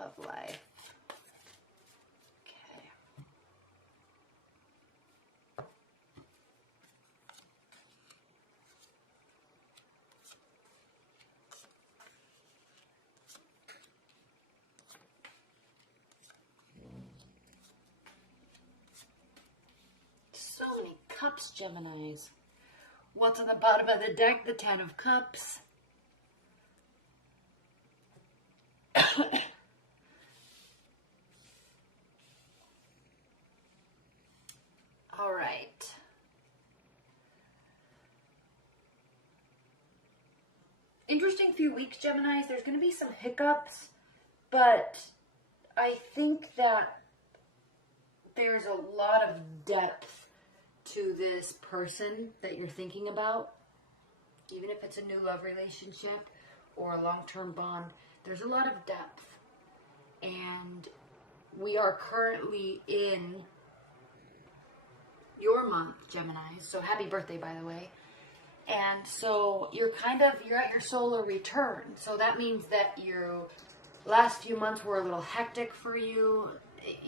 love life. Okay. So many cups, Geminis. What's on the bottom of the deck? The Ten of Cups. All right. Interesting few weeks, Geminis. There's going to be some hiccups, but I think that there's a lot of depth to this person that you're thinking about. Even if it's a new love relationship or a long-term bond, there's a lot of depth. And we are currently in your month, Gemini. So happy birthday, by the way. And so you're at your solar return. So that means that your last few months were a little hectic for you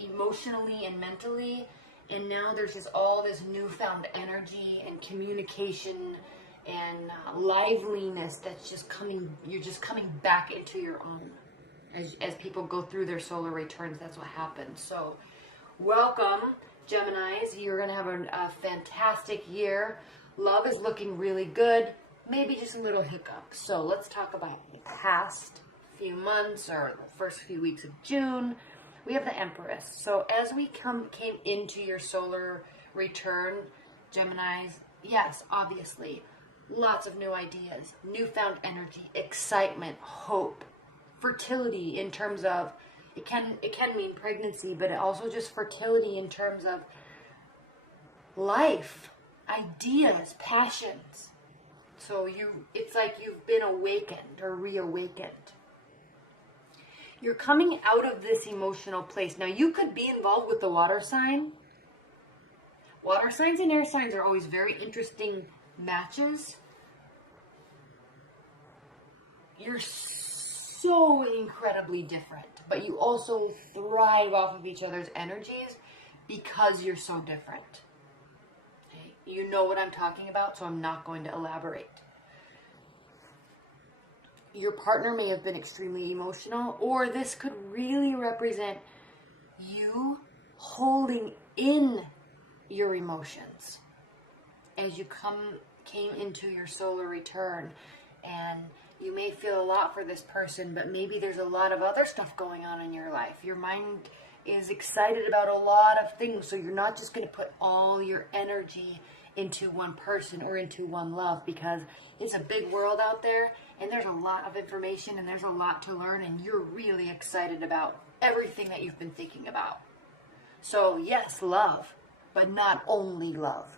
emotionally and mentally. And now there's just all this newfound energy and communication and liveliness that's just you're just coming back into your own. As people go through their solar returns, that's what happens. So welcome, Geminis. You're going to have a fantastic year. Love is looking really good. Maybe just a little hiccup. So let's talk about the past few months or the first few weeks of June. We have the Empress. So as we came into your solar return, Geminis, yes, obviously, lots of new ideas, newfound energy, excitement, hope, fertility in terms of, it can mean pregnancy, but it also just fertility in terms of life, ideas, passions. So it's like you've been awakened or reawakened. You're coming out of this emotional place. Now, you could be involved with the water sign. Water signs and air signs are always very interesting matches. You're so incredibly different, but you also thrive off of each other's energies because you're so different. Okay? You know what I'm talking about, so I'm not going to elaborate. Your partner may have been extremely emotional, or this could really represent you holding in your emotions as you came into your solar return. And you may feel a lot for this person, but maybe there's a lot of other stuff going on in your life. Your mind is excited about a lot of things, so you're not just going to put all your energy into one person or into one love, because it's a big world out there and there's a lot of information and there's a lot to learn, and you're really excited about everything that you've been thinking about. So yes, love, but not only love.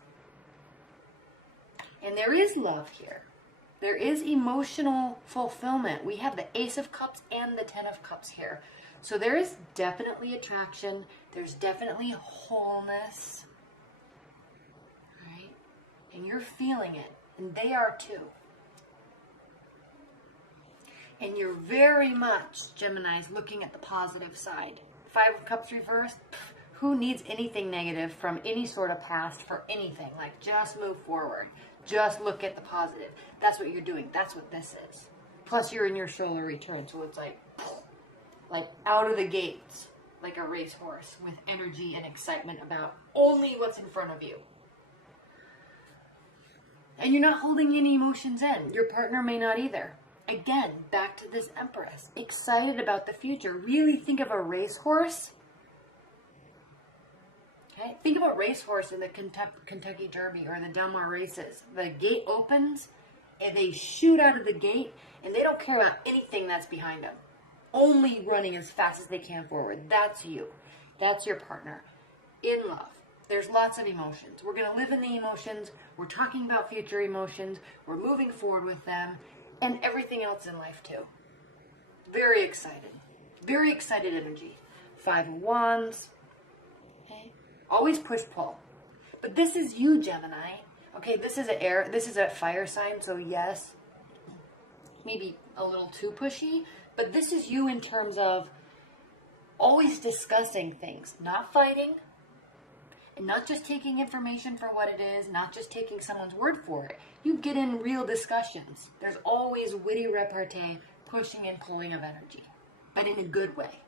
And there is love here. There is emotional fulfillment. We have the Ace of Cups and the Ten of Cups here. So there is definitely attraction. There's definitely wholeness. Right? And you're feeling it. And they are too. And you're very much, Geminis, looking at the positive side. Five of Cups reversed. Who needs anything negative from any sort of past for anything? Like, just move forward. Just look at the positive. That's what you're doing. That's what this is. Plus, you're in your solar return, so it's like out of the gates, like a racehorse with energy and excitement about only what's in front of you. And you're not holding any emotions in. Your partner may not either. Again, back to this Empress. Excited about the future. Really think of a racehorse. Okay? Think of a racehorse in the Kentucky Derby or the Del Mar races. The gate opens and they shoot out of the gate and they don't care about anything that's behind them. Only running as fast as they can forward. That's you. That's your partner. In love. There's lots of emotions. We're going to live in the emotions. We're talking about future emotions. We're moving forward with them. And everything else in life too. Very excited. Very excited energy. Five of Wands. Okay. Always push-pull. But this is you, Gemini. Okay, this is a fire sign, so yes, maybe a little too pushy. But this is you in terms of always discussing things, not fighting, and not just taking information for what it is, not just taking someone's word for it. You get in real discussions. There's always witty repartee, pushing and pulling of energy, but in a good way.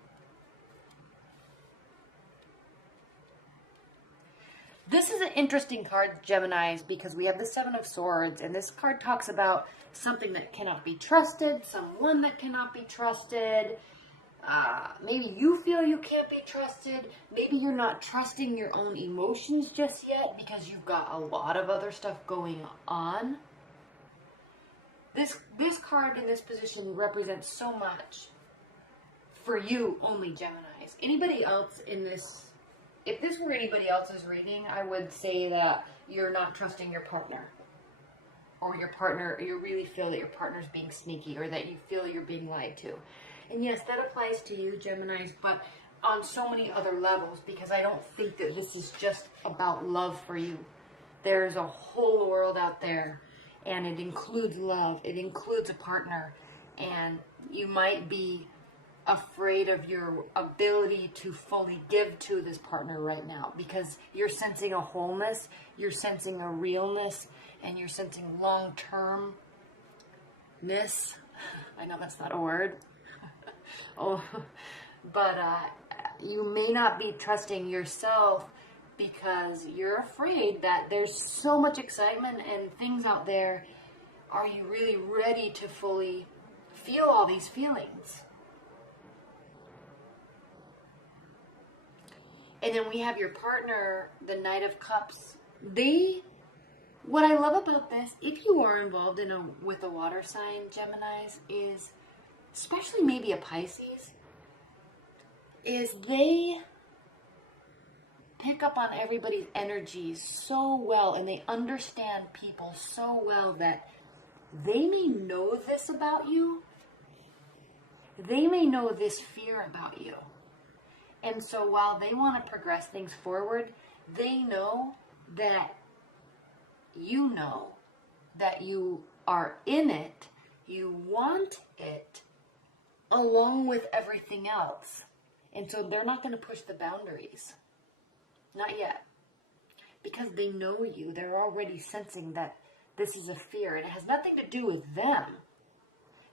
This is an interesting card, Geminis, because we have the Seven of Swords, and this card talks about something that cannot be trusted, someone that cannot be trusted. Maybe you feel you can't be trusted. Maybe you're not trusting your own emotions just yet because you've got a lot of other stuff going on. This card in this position represents so much for you only, Geminis. Anybody else in this, if this were anybody else's reading, I would say that you're not trusting your partner. Or your partner, you really feel that your partner's being sneaky, or that you feel you're being lied to. And yes, that applies to you, Geminis, but on so many other levels, because I don't think that this is just about love for you. There's a whole world out there, and it includes love. It includes a partner, and you might be afraid of your ability to fully give to this partner right now, because you're sensing a wholeness, you're sensing a realness, and you're sensing long-termness. I know that's not a word. But you may not be trusting yourself because you're afraid that there's so much excitement and things out there. Are you really ready to fully feel all these feelings? And then we have your partner, the Knight of Cups. What I love about this, if you are involved with a water sign, Geminis, is, especially maybe a Pisces, is they pick up on everybody's energies so well, and they understand people so well that they may know this about you. They may know this fear about you. And so while they want to progress things forward, they know that you are in it, you want it, along with everything else. And so they're not going to push the boundaries. Not yet. Because they know you. They're already sensing that this is a fear. And it has nothing to do with them.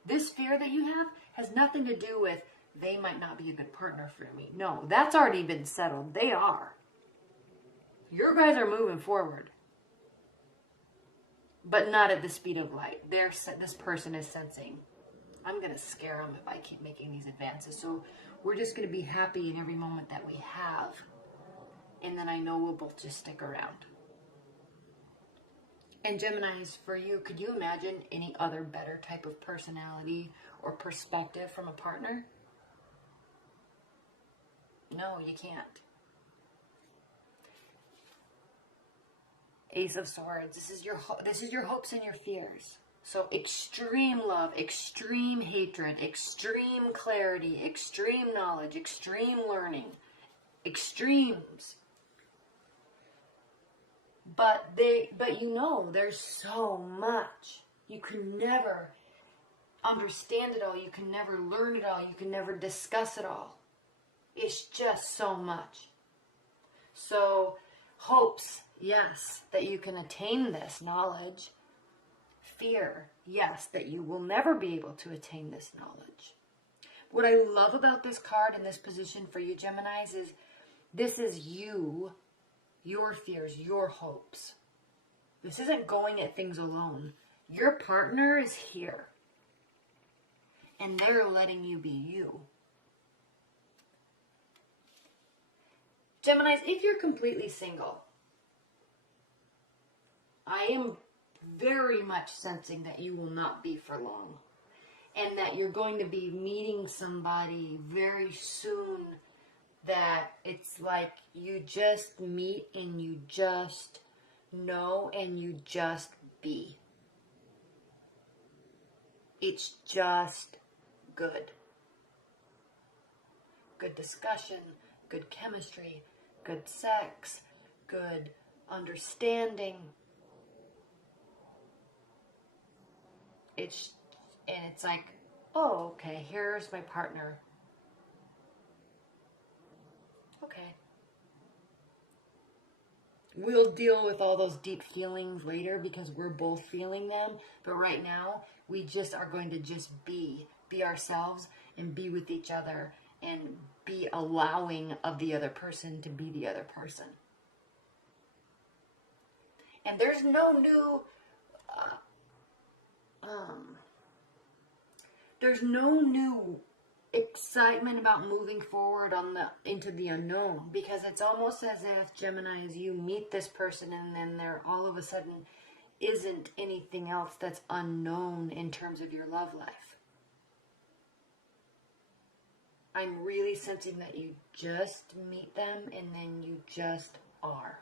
This fear that you have has nothing to do with they might not be a good partner for me. No, that's already been settled. They are. Your guys are moving forward. But not at the speed of light. This person is sensing, I'm going to scare them if I keep making these advances. So we're just going to be happy in every moment that we have. And then I know we'll both just stick around. And Geminis, for you, could you imagine any other better type of personality or perspective from a partner? No, you can't. Ace of Swords. This is your hopes and your fears. So extreme love, extreme hatred, extreme clarity, extreme knowledge, extreme learning, extremes. But you know, there's so much. You can never understand it all. You can never learn it all. You can never discuss it all. It's just so much. So hopes, yes, that you can attain this knowledge. Fear, yes, that you will never be able to attain this knowledge. What I love about this card in this position for you, Geminis, is this is you, your fears, your hopes. This isn't going at things alone. Your partner is here. And they're letting you be you. Geminis, if you're completely single, I am very much sensing that you will not be for long. And that you're going to be meeting somebody very soon that it's like you just meet and you just know and you just be. It's just good. Good discussion, good chemistry, good sex, good understanding. It's like, oh, okay, here's my partner. Okay. We'll deal with all those deep feelings later because we're both feeling them. But right now, we just are going to just be ourselves and be with each other and be allowing of the other person to be the other person. And there's no new, there's no new excitement about moving forward into the unknown, because it's almost as if, Geminis, you meet this person and then there all of a sudden isn't anything else that's unknown in terms of your love life. I'm really sensing that you just meet them and then you just are.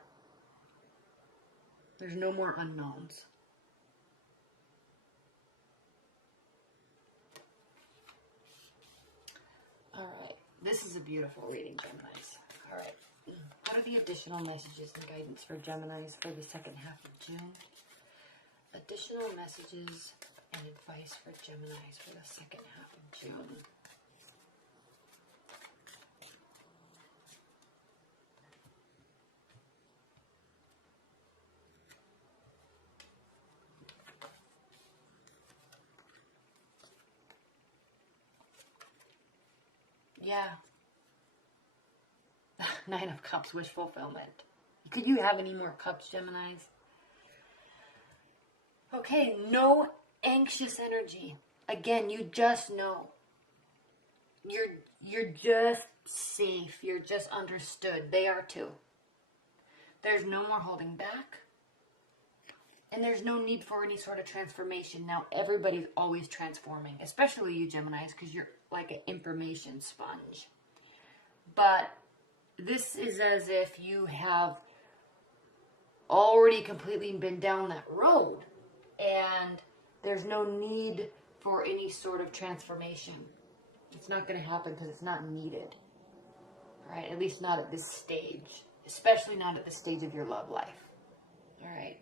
There's no more unknowns. All right. This is a beautiful reading, Geminis. All right. What are the additional messages and guidance for Geminis for the second half of June? Additional messages and advice for Geminis for the second half of June. Yeah. 9 of Cups, wish fulfillment. Could you have any more cups, Geminis? Okay, no anxious energy. Again, you just know. You're just safe. You're just understood. They are too. There's no more holding back. And there's no need for any sort of transformation. Now, everybody's always transforming, especially you Geminis, because you're like an information sponge. But this is as if you have already completely been down that road, and there's no need for any sort of transformation. It's not going to happen because it's not needed. All right? At least not at this stage, especially not at the stage of your love life. All right?